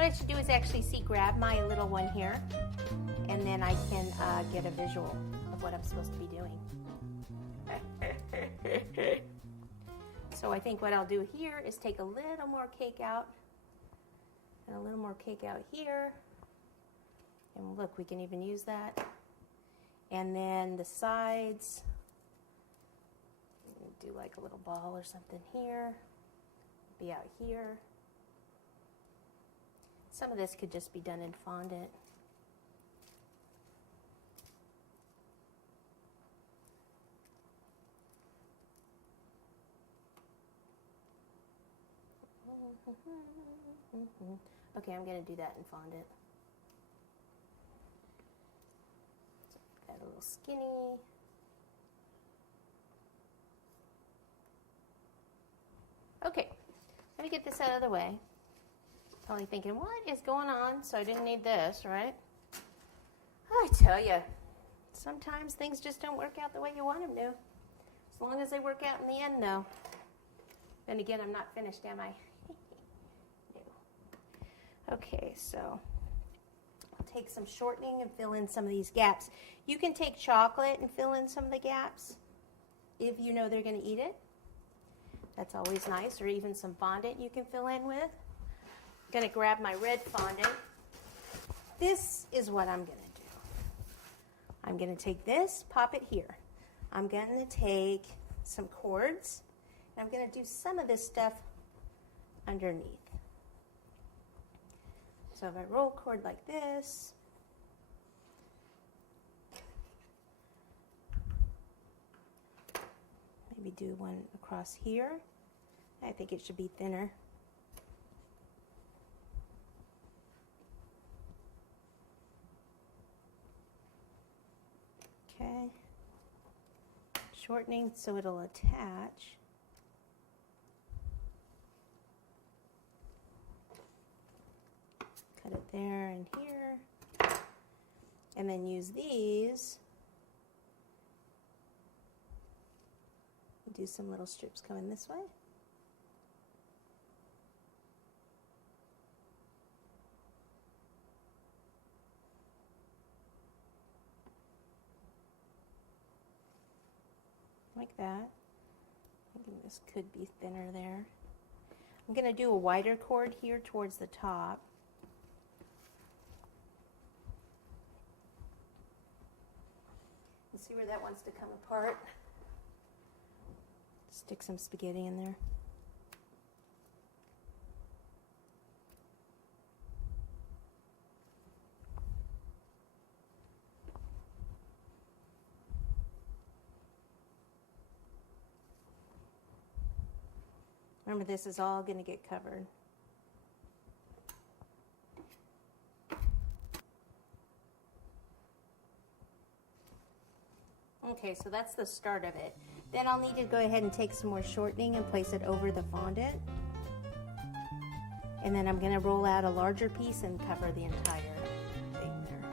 What I should do is actually grab my little one here, and then I can get a visual of what I'm supposed to be doing. So I think what I'll do here is take a little more cake out, and a little more cake out here. And look, we can even use that. And then the sides, do like a little ball or something here, be out here. Some of this could just be done in fondant. Okay, I'm going to do that in fondant. So, got a little skinny. Okay, let me get this out of the way. Probably thinking, what is going on? So I didn't need this, right? I tell you, sometimes things just don't work out the way you want them to. As long as they work out in the end, though. Then again, I'm not finished, am I? No. Okay, so I'll take some shortening and fill in some of these gaps. You can take chocolate and fill in some of the gaps if you know they're going to eat it. That's always nice, or even some fondant you can fill in with. I'm going to grab my red fondant. This is what I'm going to do. I'm going to take this, pop it here. I'm going to take some cords, and I'm going to do some of this stuff underneath. So if I roll cord like this, maybe do one across here. I think it should be thinner. Okay. Shortening so it'll attach. Cut it there and here. And then use these. Do some little strips coming this way. Like that. I think this could be thinner there. I'm going to do a wider cord here towards the top. And see where that wants to come apart. Stick some spaghetti in there. Remember, this is all going to get covered. Okay, so that's the start of it. Then I'll need to go ahead and take some more shortening and place it over the fondant. And then I'm going to roll out a larger piece and cover the entire thing there.